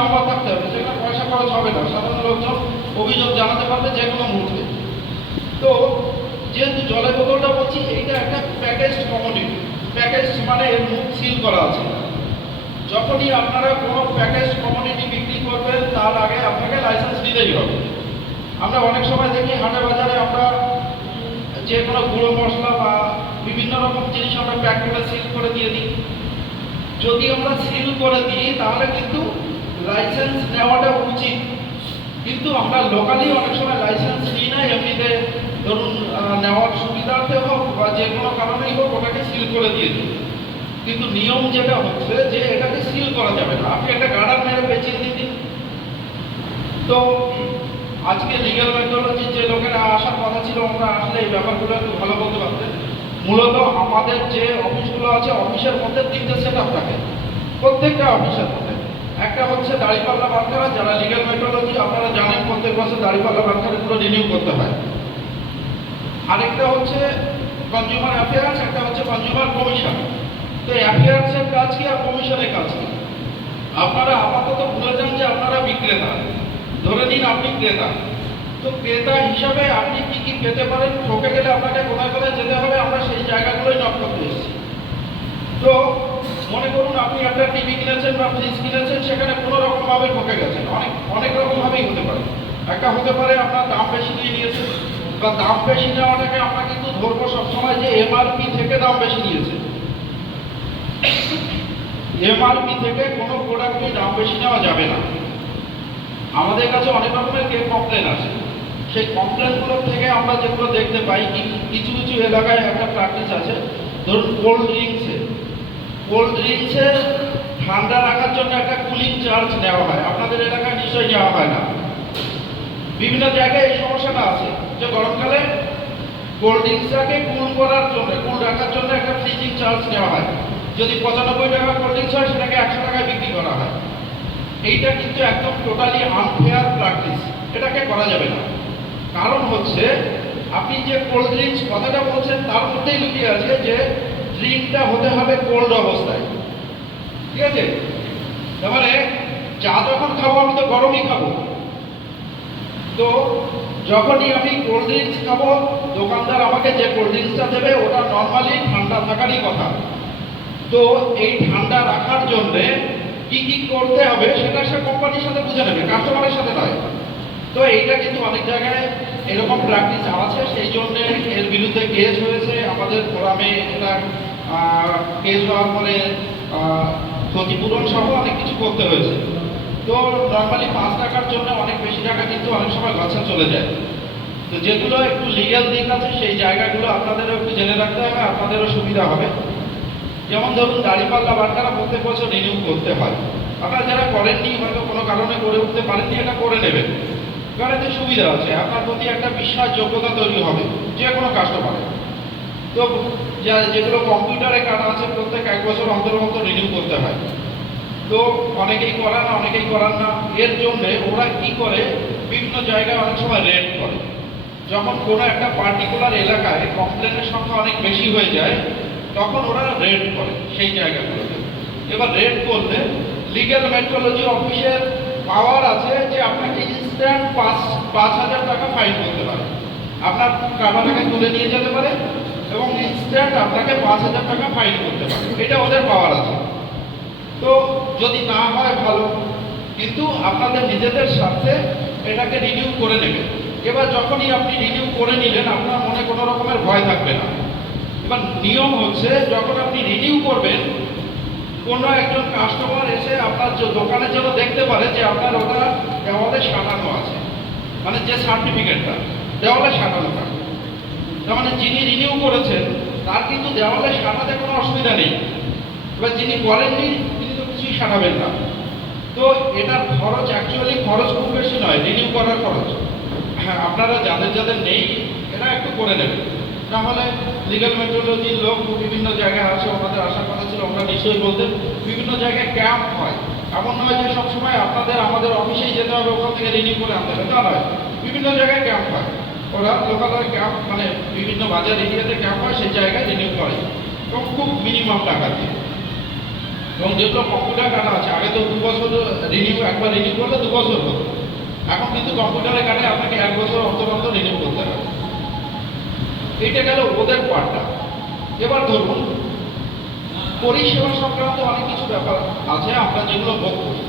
Number থাকতে হবে, যেখানে পয়সা খরচ হবে না, সাধারণ লোকজন অভিযোগ জানাতে পারবে যে কোনো মুহূর্তে। তো যেহেতু জলের বোতলটা বলছি, এইটা একটা প্যাকেজ কমোডিটি। প্যাকেজ মানে এর মুখ সিল করা আছে। যখনই আপনারা কোনো প্যাকেজ কমোডিটি বিক্রি করবেন তার আগে আপনাকে লাইসেন্স নিতেই হবে। আমরা অনেক সময় দেখি হাটে বাজারে আমরা যে কোনো গুঁড়ো মশলা বা বিভিন্ন রকম জিনিস আমরা প্যাক করে সিল করে দিয়ে দিই। যদি আমরা সিল করে দিই তাহলে কিন্তু লাইসেন্স নেওয়াটা উচিত, কিন্তু আমরা লোকালি অনেক সময় লাইসেন্স নিই না, এমনিতে ধরুন নেওয়ার সুবিধার্থে হোক বা যে কোনো কারণেই হোক ওটাকে সিল করে দিয়ে দিই। কিন্তু নিয়ম যেটা হচ্ছে যে এটাকে সিল করা যাবে না, আপনি একটা গার্ডার মেরে পেঁচিয়ে দিন। তো আজকে লিগ্যাল মেট্রোলজি যে লোকেরা আসার কথা ছিল, আমরা আসলে এই ব্যাপারগুলো একটু ভালো বলতে পারতেন। মূলত আমাদের যে অফিসগুলো আছে, অফিসের মধ্যে 3টে সেট আপ থাকে প্রত্যেকটা অফিসের মধ্যে। একটা হচ্ছে দাঁড়িপাল্লা বার্কারা, যারা লিগ্যাল মেট্রোলজি আপনারা জানেন প্রত্যেক বছর দাঁড়িপাল্লা বার্কারগুলো রিনিউ করতে হয়। আরেকটা হচ্ছে কনজিউমার অ্যাফেয়ার্স, একটা হচ্ছে কনজিউমার কমিশন। তো অ্যাফেয়ার্সের কাজ কি আর কমিশনের কাজ কি? আপনারা আপাতত ভুলে যান যে আপনারা বিক্রেতা, ধরে নিন আপনি ক্রেতা। তো ক্রেতা হিসাবে আপনি কি কি পেতে পারেন, ঠকে গেলে আপনাকে কোথায় কোথায় যেতে হবে, আমরা সেই জায়গাগুলোই নক করতে এসেছি। তো মনে করুন আপনি একটা টিভি কিনেছেন বা ফ্রিজ কিনেছেন, সেখানে কোনো রকমভাবে ঠকে গেছেন। অনেক রকমভাবেই হতে পারে। একটা হতে পারে আপনার দাম বেশি দিয়ে নিয়েছে, বা দাম বেশি নেওয়াটাকে আমরা কিন্তু ধরবো সবসময় যে এমআরপি থেকে দাম বেশি নিয়েছে। এমআরপি থেকে কোনো প্রোডাক্টই দাম বেশি নেওয়া যাবে না। আমাদের কাছে অনেক রকমের কমপ্লেন আছে, সেই কমপ্লেনগুলোর থেকে আমরা যেগুলো দেখতে পাই, কিছু কিছু এলাকায় একটা প্র্যাকটিস আছে। ধরুন কোল্ড ড্রিঙ্কসে ঠান্ডা রাখার জন্য একটা কুলিং চার্জ নেওয়া হয়, আপনাদের এলাকায় নিশ্চয়ই নেওয়া হয় না। বিভিন্ন জায়গায় এই সমস্যাটা আছে যে গরমকালে কোল্ড ড্রিঙ্কসটাকে কুল করার জন্য, কুল রাখার জন্য একটা ফ্রিজিং চার্জ নেওয়া হয়। যদি 95 টাকা কোল্ড ড্রিঙ্কস হয়, সেটাকে 100 টাকায় বিক্রি করা হয়। এইটা কিন্তু একদম টোটালি আনফেয়ার প্র্যাকটিস, এটাকে করা যাবে না। কারণ হচ্ছে আপনি যে কোল্ড ড্রিঙ্কস কথাটা বলছেন তার মধ্যেই লুকিয়ে আছে যে ড্রিঙ্কটা হতে হবে কোল্ড অবস্থায়, ঠিক আছে? তার মানে চা যখন খাবো আমি তো গরমই খাবো। তো যখনই আমি কোল্ড ড্রিঙ্কস খাবো, দোকানদার আমাকে যে কোল্ড ড্রিঙ্কসটা দেবে ওটা নর্মালি ঠান্ডা থাকারই কথা। তো এই ঠান্ডা রাখার জন্যে কি কি করতে হবে সেটা সে কোম্পানির সাথে বুঝে নেবে, কাস্টমারের সাথে নয়। তো এইটা কিন্তু অনেক জায়গায় এরকম প্র্যাকটিস আছে, সেই জন্য এর বিরুদ্ধে কেস হয়েছে আমাদের ফোরামে। এটা কেস হওয়ার পরে ক্ষতিপূরণ সহ অনেক কিছু করতে হয়েছে। তো নর্মালি 5 টাকার জন্য অনেক বেশি টাকা কিন্তু অনেক সময় গছা চলে যায়। তো যেগুলো একটু লিগ্যাল দিক আছে সেই জায়গাগুলো আপনাদেরও একটু জেনে রাখতে হবে, আপনাদেরও সুবিধা হবে। যেমন ধরুন দাঁড়িপাল্লা বার্কারা প্রত্যেক বছর রিনিউ করতে হয়। আপনারা যারা করেননি, হয়তো কোনো কারণে করে উঠতে পারেননি, এটা করে নেবেন। কারণ এতে সুবিধা আছে, আপনার প্রতি একটা বিশ্বাসযোগ্যতা তৈরি হবে যে কোনো কাস্টমারের। তো যেগুলো কম্পিউটারে কাটা আছে প্রত্যেক 1 বছর অন্তর অন্তর রিনিউ করতে হয়। তো অনেকেই করান না, অনেকেই করান না। এর জন্যে ওরা কি করে, বিভিন্ন জায়গায় অনেক সময় রেড করে। যখন কোনো একটা পার্টিকুলার এলাকায় কমপ্লেনের সংখ্যা অনেক বেশি হয়ে যায়, তখন ওরা রেড করে সেই জায়গাগুলোতে। এবার রেড করলে লিগ্যাল মেট্রোলজি অফিসের পাওয়ার আছে যে আপনাকে ইনস্ট্যান্ট 5,000 টাকা ফাইন করতে পারে। আপনার টাকাটাকে তুলে নিয়ে যেতে পারে এবং ইনস্ট্যান্ট আপনাকে 5,000 টাকা ফাইন করতে পারে, এটা ওদের পাওয়ার আছে। তো যদি না হয় ভালো, কিন্তু আপনাদের নিজেদের স্বার্থে এটাকে রিনিউ করে নেবেন। এবার যখনই আপনি রিনিউ করে নিলেন, আপনার মনে কোনো রকমের ভয় থাকবে না। এবার নিয়ম হচ্ছে যখন আপনি রিনিউ করবেন, কোনো একজন কাস্টমার এসে আপনার দোকানে যেন দেখতে পারে যে আপনার ওটা দেওয়ালে সাঁটানো আছে, মানে যে সার্টিফিকেটটা দেওয়ালে সাঁটানো থাকে। তার মানে যিনি রিনিউ করেছেন তার কিন্তু দেওয়ালে সাঁটাতে কোনো অসুবিধা নেই। এবার যিনি করেননি তিনি তো কিছুই সাঁটাবেন না। তো এটার খরচ অ্যাকচুয়ালি খরচ খুব বেশি নয়, রিনিউ করার খরচ। হ্যাঁ, আপনারা যাদের যাদের নেই এরা একটু করে নেবেন। তাহলে লিগ্যাল মেট্রোলজির লোক বিভিন্ন জায়গায় আছে, ওনাদের আসার কথা ছিল, আমরা নিশ্চয়ই বলতেন। বিভিন্ন জায়গায় ক্যাম্প হয়, এমন নয় যে সবসময় আপনাদের আমাদের অফিসেই যেতে হবে ওখান থেকে রিনিউ করে আনতে হবে, তা নয়। বিভিন্ন জায়গায় ক্যাম্প হয়, ওরা লোকাল ক্যাম্প, মানে বিভিন্ন বাজার এরিয়াতে ক্যাম্প হয়, সেই জায়গায় রিনিউ করে এবং খুব মিনিমাম টাকা দিয়ে। এবং যেগুলো কম্পিউটার কাটা আছে, আগে তো 2 বছর রিনিউ, একবার রিনিউ করলে 2 বছর হতো। এখন কিন্তু কম্পিউটারে কাটে আপনাকে 1 বছর অন্তর অন্তর রিনিউ করতে হবে। এটা গেল ওদের পার্টটা। এবার ধরুন পরিষেবা সংক্রান্ত অনেক কিছু ব্যাপার আছে আমরা যেগুলো ভোগ করি।